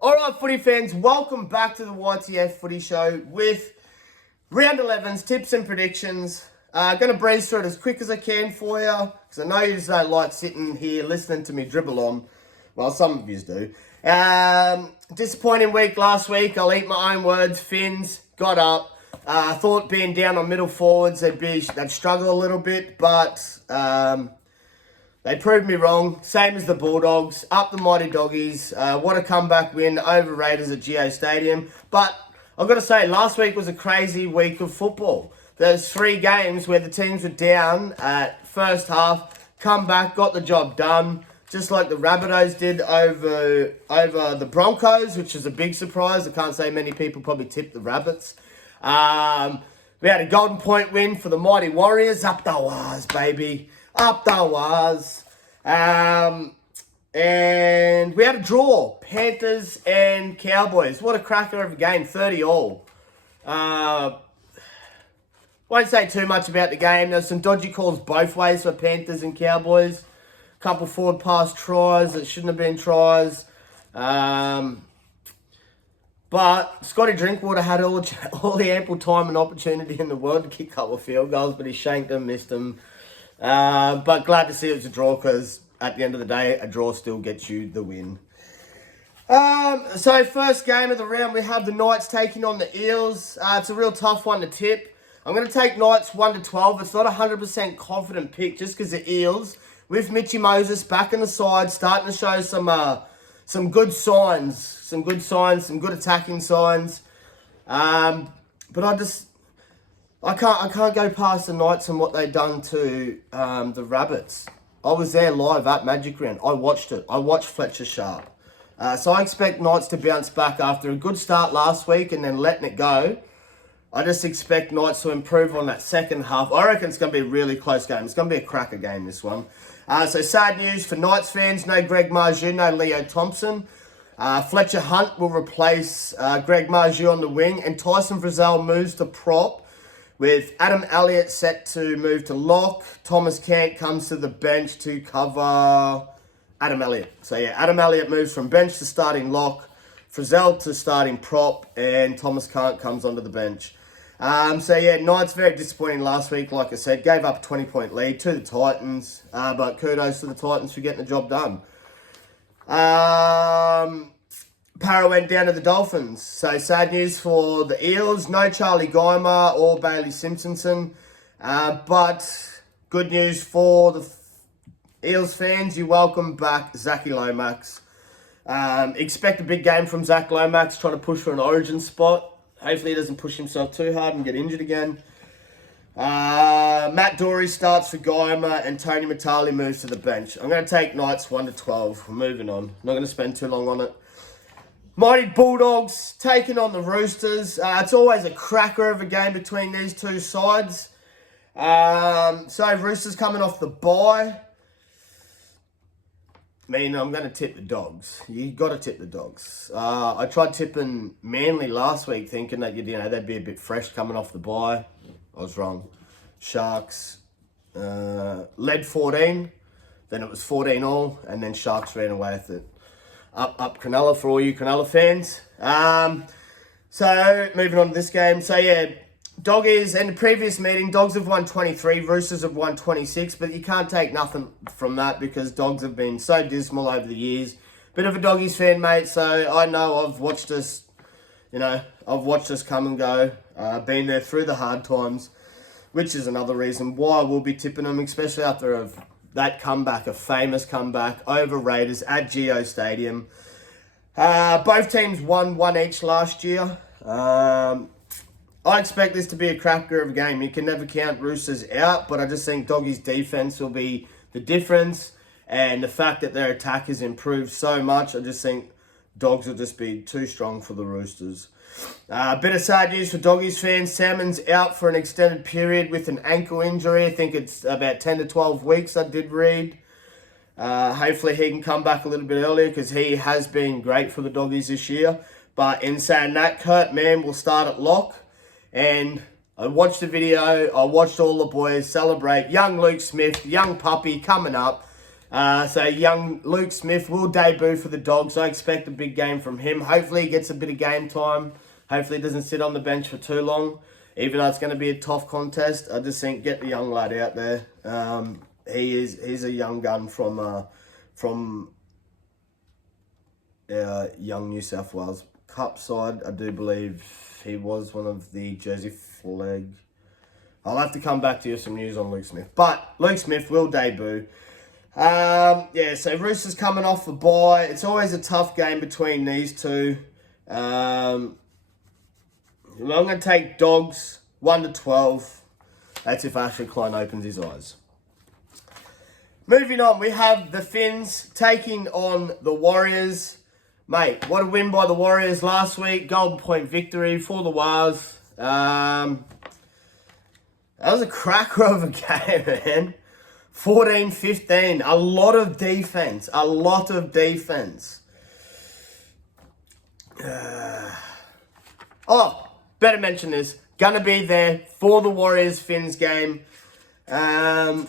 All right, footy fans, welcome back to the YTF Footy Show with round 11's tips and predictions. Going to breeze through it as quick as I can for you because I know you just don't like sitting here listening to me dribble on. Well, some of you do. Disappointing week last week. I'll eat my own words. Finns got up. I thought being down on middle forwards, they'd struggle a little bit, but they proved me wrong. Same as the Bulldogs. Up the mighty doggies. What a comeback win over Raiders at Geo Stadium. But I've got to say, last week was a crazy week of football. There's 3 games where the teams were down at first half, come back, got the job done. Just like the Rabbitohs did over the Broncos, which is a big surprise. I can't say many people probably tipped the Rabbits. We had a Golden Point win for the mighty Warriors. Up the Waz, baby. Up the Waz. And we had a draw. Panthers and Cowboys. What a cracker of a game. 30-all. Won't say too much about the game. There's some dodgy calls both ways for Panthers and Cowboys. Couple forward pass tries that shouldn't have been tries. But Scotty Drinkwater had all the ample time and opportunity in the world to kick a couple of field goals, but he shanked them, missed them. But glad to see it was a draw because at the end of the day, a draw still gets you the win. So first game of the round, we have the Knights taking on the Eels. It's a real tough one to tip. I'm going to take Knights 1-12. It's not a 100% confident pick just because the Eels, with Mitchy Moses back in the side, starting to show some good signs, some good attacking signs. But I can't go past the Knights and what they've done to the Rabbits. I was there live at Magic Round. I watched it. I watched Fletcher Sharp. So I expect Knights to bounce back after a good start last week and then letting it go. I just expect Knights to improve on that second half. I reckon it's going to be a really close game. It's going to be a cracker game, this one. So sad news for Knights fans. No Greg Marju, no Leo Thompson. Fletcher Hunt will replace Greg Marju on the wing. And Tyson Frizzell moves to prop with Adam Elliott set to move to lock. Thomas Cant comes to the bench to cover Adam Elliott. So yeah, Adam Elliott moves from bench to starting lock. Frizzell to starting prop. And Thomas Cant comes onto the bench. So yeah, Knights very disappointing last week. Like I said, gave up a 20-point lead to the Titans. But kudos to the Titans for getting the job done. Para went down to the Dolphins. So sad news for the Eels. No Charlie Geimer or Bailey Simpsonson. But good news for the Eels fans. You welcome back Zachy Lomax. Expect a big game from Zach Lomax trying to push for an origin spot. Hopefully he doesn't push himself too hard and get injured again. Matt Dory starts for Geimer and Tony Matali moves to the bench. I'm going to take Knights 1-12. We're moving on. Not going to spend too long on it. Mighty Bulldogs taking on the Roosters. It's always a cracker of a game between these two sides. So Roosters coming off the bye. I'm going to tip the Dogs. You got to tip the Dogs. I tried tipping Manly last week, thinking that they'd be a bit fresh coming off the bye. I was wrong. Sharks led 14, then it was 14-all, and then Sharks ran away with it. Up Cronulla for all you Cronulla fans. So moving on to this game. So yeah, Doggies, in the previous meeting, Dogs have won 23, Roosters have won 26, but you can't take nothing from that because Dogs have been so dismal over the years. Bit of a Doggies fan, mate, so I know I've watched us, come and go, been there through the hard times, which is another reason why we'll be tipping them, especially after that comeback, a famous comeback over Raiders at Geo Stadium. Both teams won one each last year. I expect this to be a cracker of a game. You can never count Roosters out, but I just think Doggies' defense will be the difference. And the fact that their attack has improved so much, I just think Dogs will just be too strong for the Roosters. Bit of sad news for Doggies fans. Salmon's out for an extended period with an ankle injury. I think it's about 10 to 12 weeks, I did read. Hopefully he can come back a little bit earlier because he has been great for the Doggies this year. But in saying that, Kurt Mann will start at lock. And I watched the video. I watched all the boys celebrate young Luke Smith, young puppy coming up. So young Luke Smith will debut for the Dogs. I expect a big game from him. Hopefully he gets a bit of game time. Hopefully he doesn't sit on the bench for too long. Even though it's going to be a tough contest, I just think get the young lad out there. He's a young gun from young New South Wales Cup side. I do believe he was one of the Jersey Flag. I'll have to come back to you with some news on Luke Smith. But Luke Smith will debut. So Roosters coming off the bye. It's always a tough game between these two. I'm going to take Dogs 1-12. That's if Ashley Klein opens his eyes. Moving on, we have the Finns taking on the Warriors. Mate, what a win by the Warriors last week. Golden point victory for the Wars. That was a cracker of a game, man. 14-15. A lot of defense. Better mention this. Gonna be there for the Warriors-Finns game. As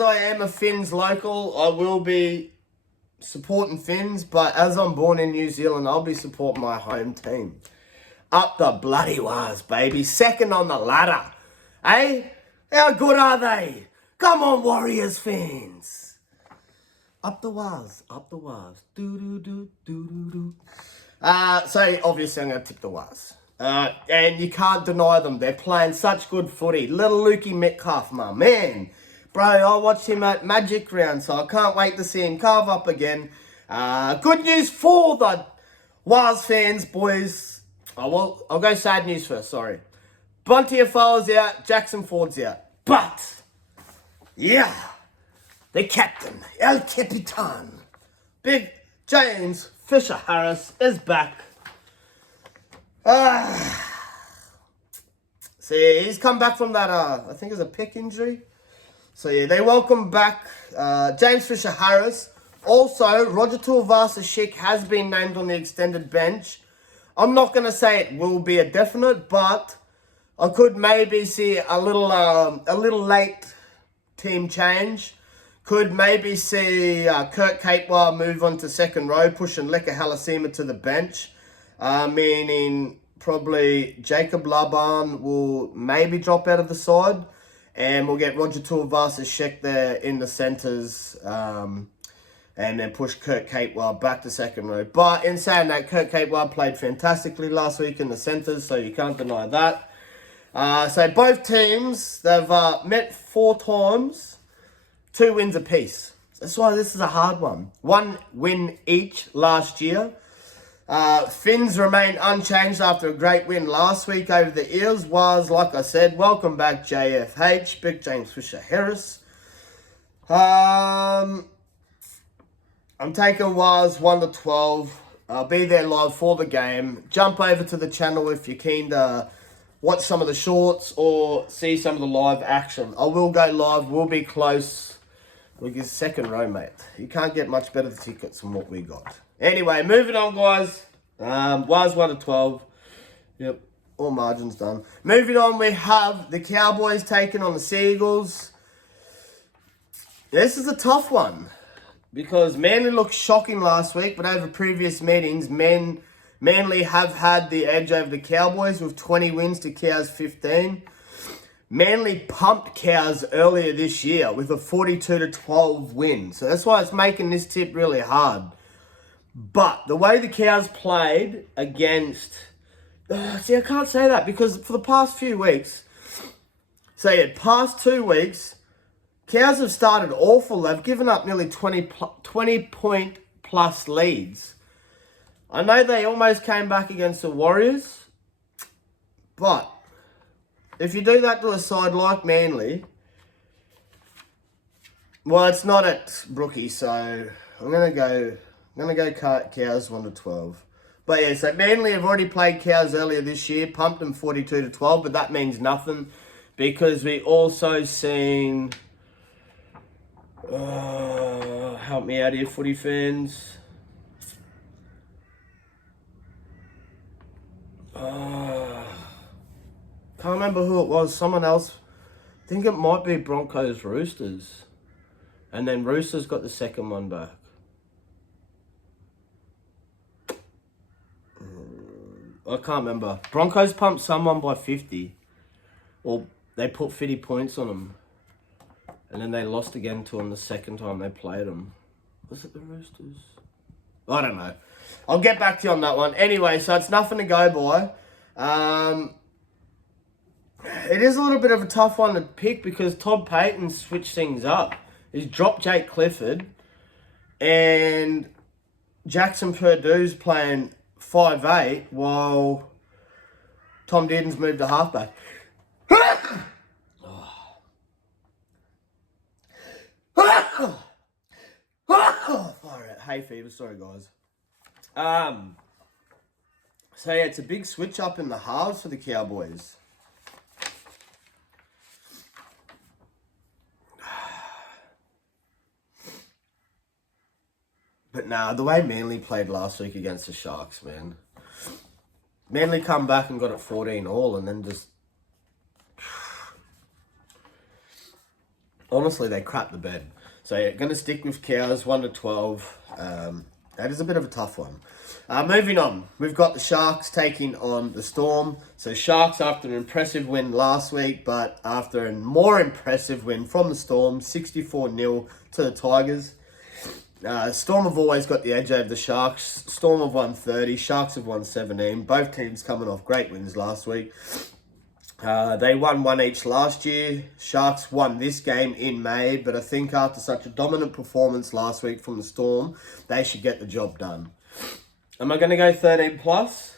I am a Finns local, I will be supporting Finns, but as I'm born in New Zealand, I'll be supporting my home team. Up the bloody Wars, baby. Second on the ladder. Eh? How good are they? Come on, Warriors fans. Up the Wars. Do. So obviously I'm going to tip the Wars. And you can't deny them. They're playing such good footy. Little Lukey Metcalf, my man. Bro, I watched him at Magic Round, so I can't wait to see him carve up again. Good news for the Wars fans, boys. I'll go sad news first, sorry. Bunty Afola's out, Jackson Ford's out. But, yeah, the captain, El Capitan, Big James Fisher-Harris is back. See, he's come back from that, I think it was a pec injury. So, yeah, they welcome back James Fisher-Harris. Also, Roger Tuivasa-Sheck has been named on the extended bench. I'm not going to say it will be a definite, but I could maybe see a little late team change. Could maybe see Kurt Capewell move on to second row, pushing Leka Halasima to the bench. Meaning probably Jacob Laban will maybe drop out of the side. And we'll get Roger Tuivasa-Sheck there in the centres. And then push Kurt Capewell back to second row. But in saying that, Kurt Capewell played fantastically last week in the centres, so you can't deny that. So both teams, they've met 4 times, 2 wins apiece. That's why this is a hard one. 1 win each last year. Finns remain unchanged after a great win last week over the Eels. Was, like I said, welcome back JFH, Big James Fisher-Harris. I'm taking Wars 1-12. I'll be there live for the game. Jump over to the channel if you're keen to watch some of the shorts or see some of the live action. I will go live. We'll be close. Look, it's second row, mate. You can't get much better tickets than what we got. Anyway, moving on, guys. Wars 1-12. Yep, all margins done. Moving on, we have the Cowboys taking on the Seagulls. This is a tough one. Because Manly looked shocking last week, but over previous meetings, Manly have had the edge over the Cowboys with 20 wins to Cows 15. Manly pumped Cows earlier this year with a 42-12 win. So that's why it's making this tip really hard. But the way the Cows played against... see, I can't say that because for the past few weeks, past 2 weeks, Cows have started awful. They've given up nearly 20-point plus leads. I know they almost came back against the Warriors, but if you do that to a side like Manly, well, it's not at Brookie, so I'm gonna go Cows 1-12. But yeah, so Manly have already played Cows earlier this year, pumped them 42-12, but that means nothing because we also seen. Help me out here, footy fans. Can't remember who it was. Someone else. I think it might be Broncos Roosters. And then Roosters got the second one back. I can't remember. Broncos pumped someone by 50. Or they put 50 points on them. And then they lost again to them the second time they played them. Was it the Roosters? I don't know. I'll get back to you on that one. Anyway, so it's nothing to go by. It is a little bit of a tough one to pick because Todd Payton switched things up. He's dropped Jake Clifford and Jackson Purdue's playing 5'8" while Tom Dearden's moved to halfback. Hay fever, sorry guys. So yeah, it's a big switch up in the halves for the Cowboys. But nah, the way Manly played last week against the Sharks, man. Manly come back and got it 14 all and then just... Honestly, they crapped the bed. So yeah, going to stick with Cows, 1-12. That is a bit of a tough one. Moving on, we've got the Sharks taking on the Storm. So Sharks after an impressive win last week, but after a more impressive win from the Storm, 64-0 to the Tigers. Storm have always got the edge over the Sharks. Storm have won 30, Sharks have won 17. Both teams coming off great wins last week. They won one each last year. Sharks won this game in May, but I think after such a dominant performance last week from the Storm, they should get the job done. Am I going to go 13 plus?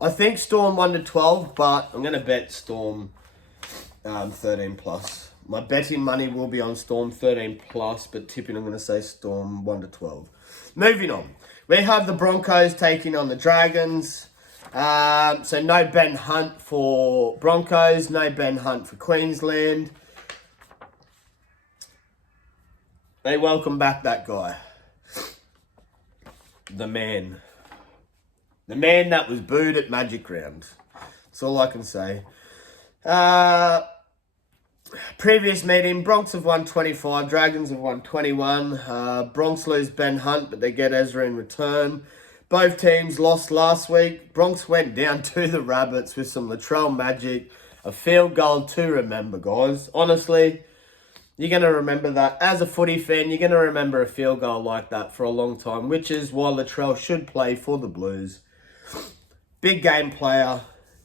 I think Storm 1-12, but I'm going to bet Storm 13 plus. My betting money will be on Storm 13 plus, but tipping I'm going to say Storm 1-12. Moving on. We have the Broncos taking on the Dragons. So no Ben Hunt for Broncos, no Ben Hunt for Queensland. They welcome back that guy. The man. The man that was booed at Magic Round. That's all I can say. Previous meeting, Bronx have won 25, Dragons have won 21. Bronx lose Ben Hunt, but they get Ezra in return. Both teams lost last week. Bronx went down to the Rabbits with some Latrell magic. A field goal to remember, guys. Honestly, you're going to remember that. As a footy fan, you're going to remember a field goal like that for a long time, which is why Latrell should play for the Blues. Big game player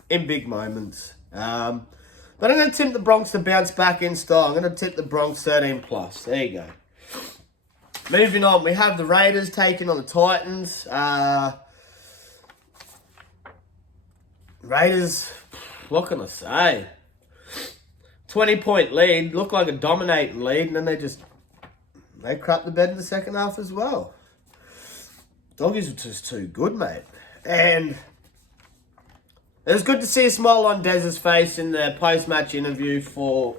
in big moments. But I'm going to tip the Bronx to bounce back in style. I'm going to tip the Bronx 13 plus. There you go. Moving on, we have the Raiders taking on the Titans. Raiders, what can I say? 20-point lead, looked like a dominating lead, and then they crapped the bed in the second half as well. Doggies were just too good, mate. And it was good to see a smile on Dez's face in the post-match interview for...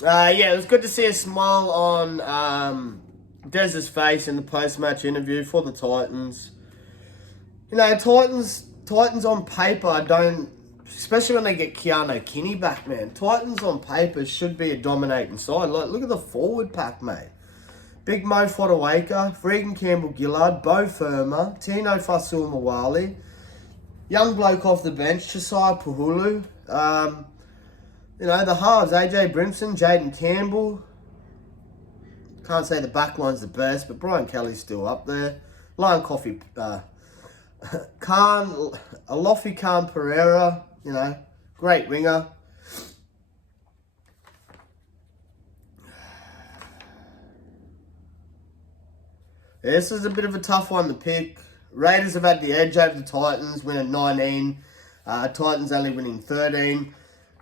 it was good to see a smile on Dez's face in the post-match interview for the Titans. You know, Titans on paper don't, especially when they get Keanu Kinney back, man. Titans on paper should be a dominating side. Like, look at the forward pack, mate. Big Mo Fotuaika, Regan Campbell-Gillard, Bo Firma, Tino Fasul-Mawali, young bloke off the bench, Josiah Puhulu. You know, the halves, AJ Brimson, Jaden Campbell. Can't say the backline's the best, but Brian Kelly's still up there. Lion Coffee, Alofi Khan Pereira, you know, great winger. This is a bit of a tough one to pick. Raiders have had the edge over the Titans, winning 19. Titans only winning 13.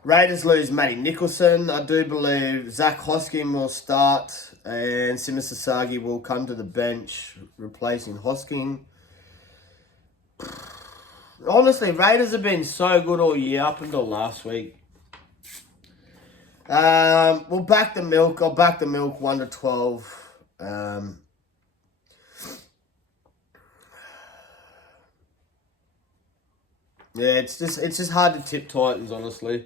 Raiders lose Matty Nicholson. I do believe Zach Hosking will start and Sima Sasagi will come to the bench, replacing Hosking. Honestly, Raiders have been so good all year up until last week. We'll back the milk. I'll back the milk 1-12. Yeah, it's just hard to tip Titans, honestly.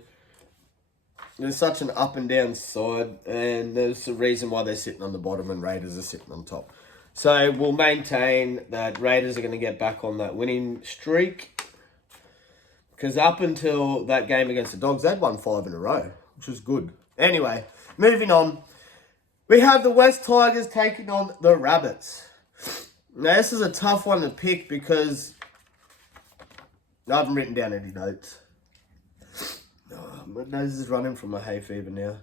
There's such an up and down side, and there's a reason why they're sitting on the bottom and Raiders are sitting on top. So we'll maintain that Raiders are going to get back on that winning streak. Because up until that game against the Dogs, they'd won 5 in a row, which was good. Anyway, moving on. We have the West Tigers taking on the Rabbits. Now, this is a tough one to pick because I haven't written down any notes. Oh, my nose is running from my hay fever now.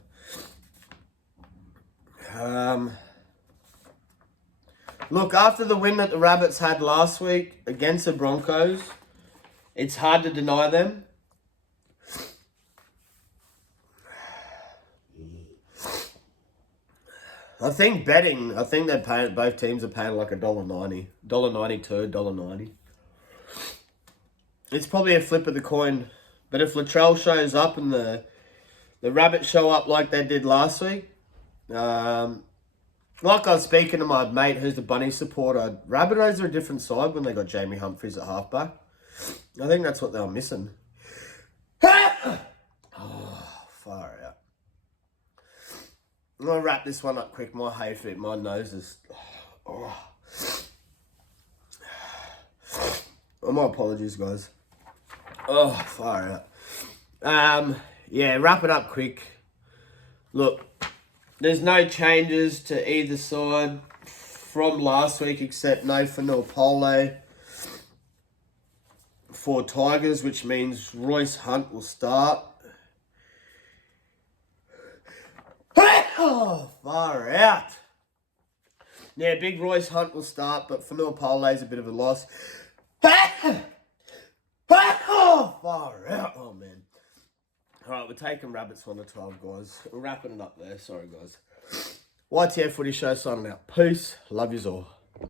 Look, after the win that the Rabbits had last week against the Broncos, it's hard to deny them. I think they're paying, both teams are paying like $1.90. $1.92, $1.90. It's probably a flip of the coin. But if Latrell shows up and the Rabbits show up like they did last week, like I was speaking to my mate who's the Bunny supporter, Rabbitohs are a different side when they got Jamie Humphries at halfback. I think that's what they were missing. Oh, far out. I'm going to wrap this one up quick. My hay fever, my nose is... Oh. My apologies, guys. Oh, far out. Yeah, wrap it up quick. Look, there's no changes to either side from last week except no Fanua for Tigers, which means Royce Hunt will start. Oh, far out. Yeah, big Royce Hunt will start, but Fanua is a bit of a loss. Oh, far out. Oh, man. All right, we're taking Rabbits 1-12, guys. We're wrapping it up there. Sorry, guys. YTF Footy Show signing out. Peace. Love yous all.